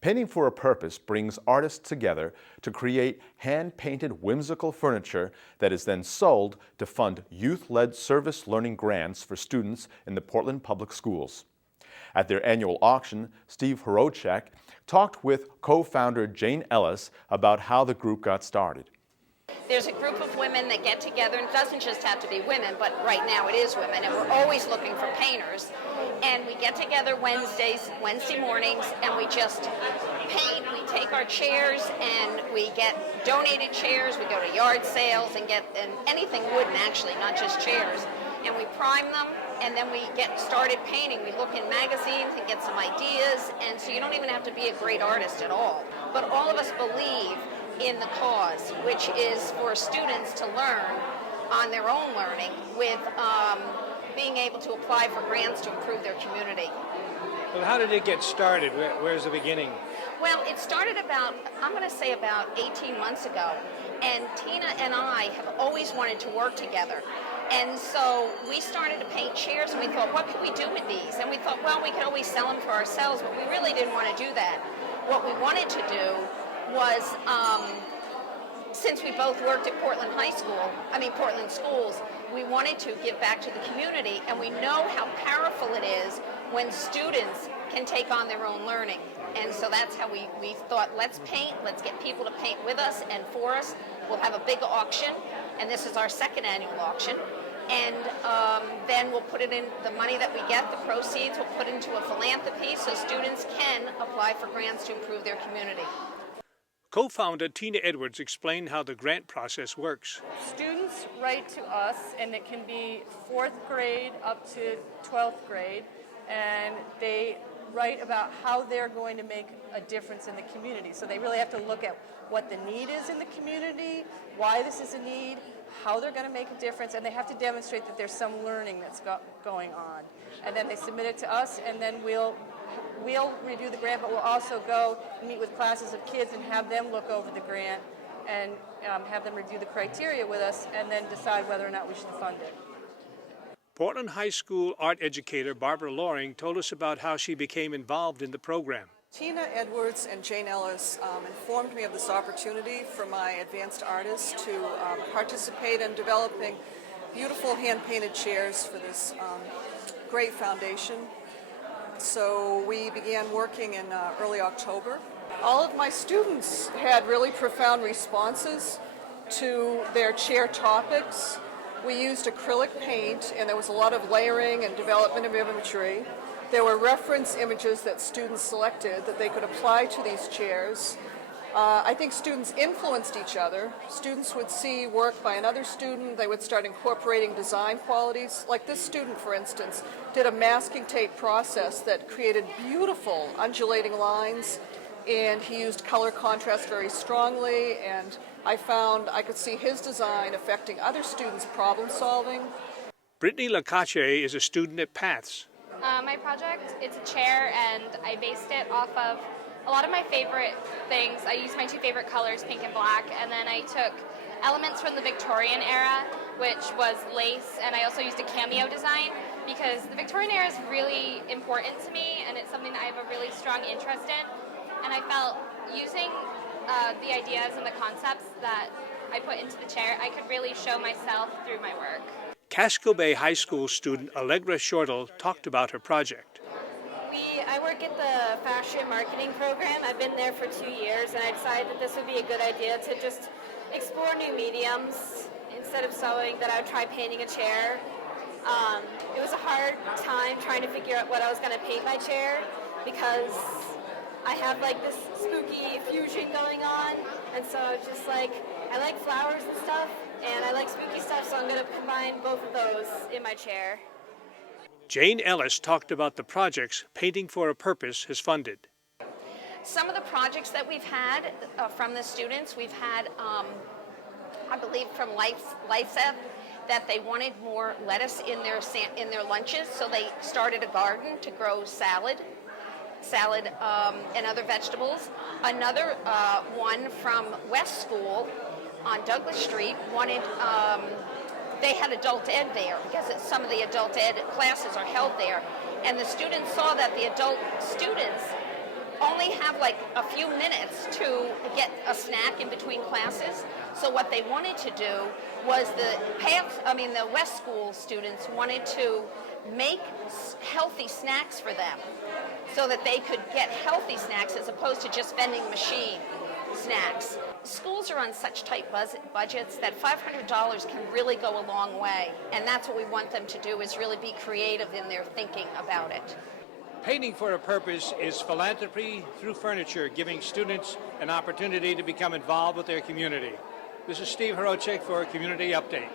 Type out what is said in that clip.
Painting for a Purpose brings artists together to create hand-painted whimsical furniture that is then sold to fund youth-led service learning grants for students in the Portland Public Schools. At their annual auction, Steve Horocek talked with co-founder Jane Ellis about how the group got started. There's a group of women that get together, and it doesn't just have to be women, but right now it is women, and we're always looking for painters. And we get together Wednesday mornings, and we just paint. We take our chairs, and we get donated chairs. We go to yard sales and get anything wooden, actually, not just chairs. And we prime them, and then we get started painting. We look in magazines and get some ideas, and so you don't even have to be a great artist at all. But all of us believe in the cause, which is for students to learn on their own learning with being able to apply for grants to improve their community. Well, how did it get started? Where's the beginning? Well, it started about 18 months ago, and Tina and I have always wanted to work together. And so we started to paint chairs, and we thought, what could we do with these? And we thought, well, we could always sell them for ourselves, but we really didn't want to do that. What we wanted to do was, since we both worked at Portland schools, we wanted to give back to the community, and we know how powerful it is when students can take on their own learning. And so that's how we thought, let's paint, let's get people to paint with us and for us. We'll have a big auction, and this is our second annual auction. And then we'll put it in, the money that we get, the proceeds, we'll put into a philanthropy so students can apply for grants to improve their community. Co-founder Tina Edwards explained how the grant process works. Students write to us, and it can be 4th grade up to 12th grade, and they write about how they're going to make a difference in the community. So they really have to look at what the need is in the community, why this is a need, how they're going to make a difference, and they have to demonstrate that there's some learning that's going on. And then they submit it to us, and then we'll review the grant, but we'll also go meet with classes of kids and have them look over the grant and have them review the criteria with us and then decide whether or not we should fund it. Portland High School art educator Barbara Loring told us about how she became involved in the program. Tina Edwards and Jane Ellis informed me of this opportunity for my advanced artists to participate in developing beautiful hand-painted chairs for this great foundation. So we began working in early October. All of my students had really profound responses to their chair topics. We used acrylic paint, and there was a lot of layering and development of imagery. There were reference images that students selected that they could apply to these chairs. I think students influenced each other. Students would see work by another student. They would start incorporating design qualities. Like this student, for instance, did a masking tape process that created beautiful undulating lines, and he used color contrast very strongly, and I found I could see his design affecting other students' problem solving. Brittany Lacache is a student at Paths. My project, it's a chair, and I based it off of a lot of my favorite things. I used my two favorite colors, pink and black, and then I took elements from the Victorian era, which was lace, and I also used a cameo design because the Victorian era is really important to me, and it's something that I have a really strong interest in. And I felt using the ideas and the concepts that I put into the chair, I could really show myself through my work. Casco Bay High School student Allegra Shortle talked about her project. I work at the fashion marketing program. I've been there for 2 years, and I decided that this would be a good idea to just explore new mediums. Instead of sewing, that I would try painting a chair. It was a hard time trying to figure out what I was going to paint my chair because I have like this spooky fusion going on, and so it's just like I like flowers and stuff, and I like spooky stuff, so I'm going to combine both of those in my chair. Jane Ellis talked about the projects Painting for a Purpose has funded. Some of the projects that we've had from the students, we've had, I believe from LISEF, that they wanted more lettuce in their lunches, so they started a garden to grow salad and other vegetables. Another one from West School on Douglas Street wanted, they had adult ed there because some of the adult ed classes are held there, and the students saw that the adult students only have like a few minutes to get a snack in between classes. So what they wanted to do was the West School students wanted to make healthy snacks for them so that they could get healthy snacks as opposed to just vending machine snacks. Schools are on such tight budgets that $500 can really go a long way, and that's what we want them to do, is really be creative in their thinking about it. Painting for a Purpose is philanthropy through furniture, giving students an opportunity to become involved with their community. This is Steve Horowczyk for Community Update.